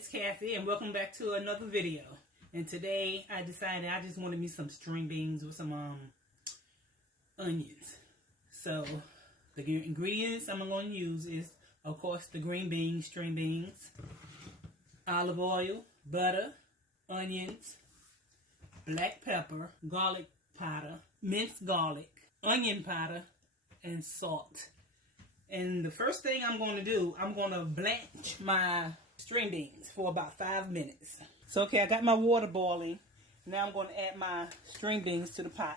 it's Kathy and welcome back to another video. And today I decided I just wanted me some string beans with some onions. So the ingredients I'm going to use is, of course, the green beans, string beans, olive oil, butter, onions, black pepper, garlic powder, minced garlic, onion powder, and salt. And the first thing I'm going to do, I'm going to blanch my string beans for about 5 minutes. So, okay, I got my water boiling. Now I'm going to add my string beans to the pot.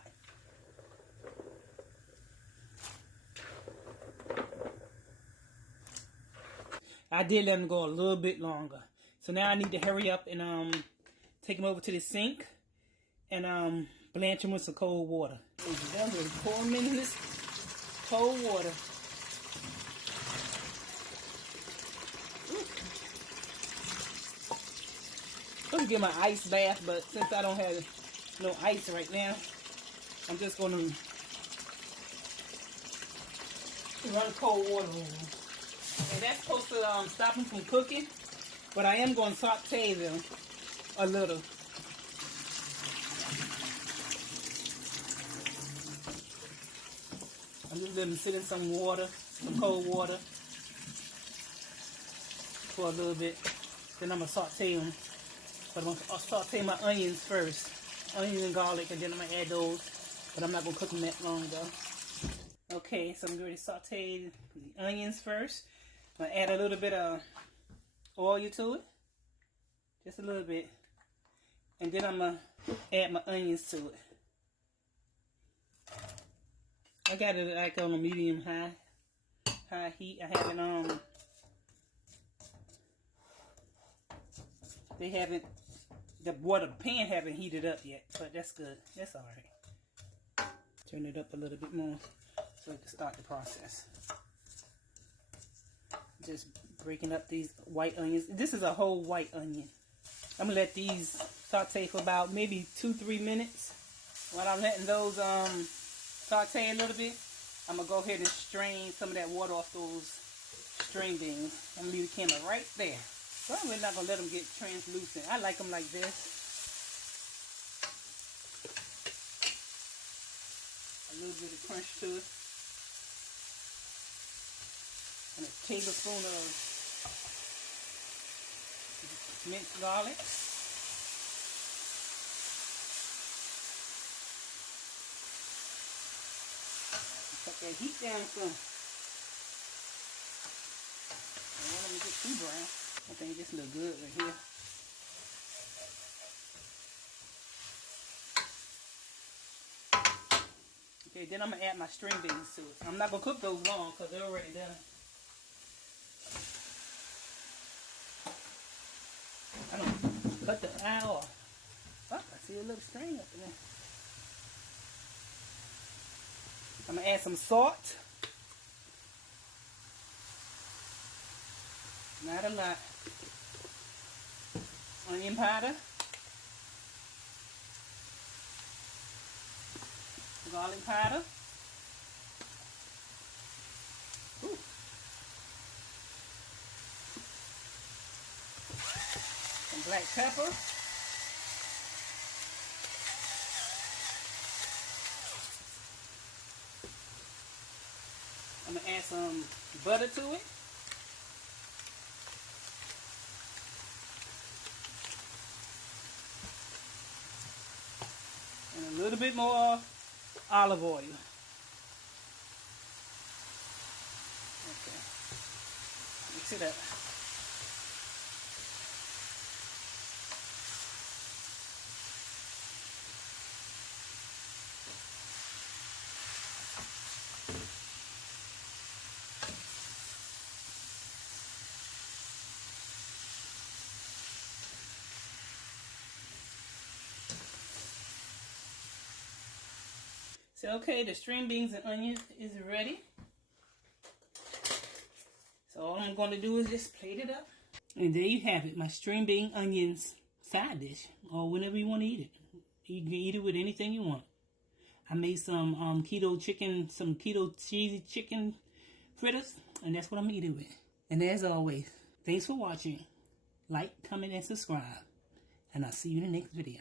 I did let them go a little bit longer. So now I need to hurry up and take them over to the sink and blanch them with some cold water. I'm going to pour them in this cold water. I'm going to get my ice bath, but since I don't have no ice right now, I'm just going to run cold water over them. And that's supposed to stop them from cooking, but I am going to saute them a little. I'm just letting them sit in some water, some cold water, for a little bit. Then I'm going to saute them. But I'm going to saute my onions first. Onions and garlic, and then I'm going to add those. But I'm not going to cook them that long, though. Okay, so I'm going to saute the onions first. I'm going to add a little bit of oil to it. Just a little bit. And then I'm going to add my onions to it. I got it like on a medium high heat. I haven't, they haven't, the pan haven't heated up yet, but that's good. That's all right. Turn it up a little bit more so we can start the process. Just breaking up these white onions. This is a whole white onion. I'm gonna let these saute for about maybe 2-3 minutes. While I'm letting those saute a little bit, I'm gonna go ahead and strain some of that water off those string beans. I'm gonna leave the camera right there. So I'm really not going to let them get translucent. I like them like this. A little bit of crunch to it. And a tablespoon of minced garlic. Cut that heat down some. I don't want them to get too brown. I think this looks good right here. Okay, then I'm going to add my string beans to it. I'm not going to cook those long because they're already done. I don't cut the eye off. Oh, I see a little string up in there. I'm going to add some salt. Not a lot. Onion powder. Garlic powder. Ooh. Some black pepper. I'm going to add some butter to it. And a little bit more olive oil. Okay. Mix it up. So, okay, the string beans and onions is ready. So all I'm going to do is just plate it up. And there you have it, my string bean onions side dish, or whenever you want to eat it. You can eat it with anything you want. I made some keto chicken, some keto cheesy chicken fritters, and that's what I'm eating with. And as always, thanks for watching. like, comment, and subscribe. And I'll see you in the next video.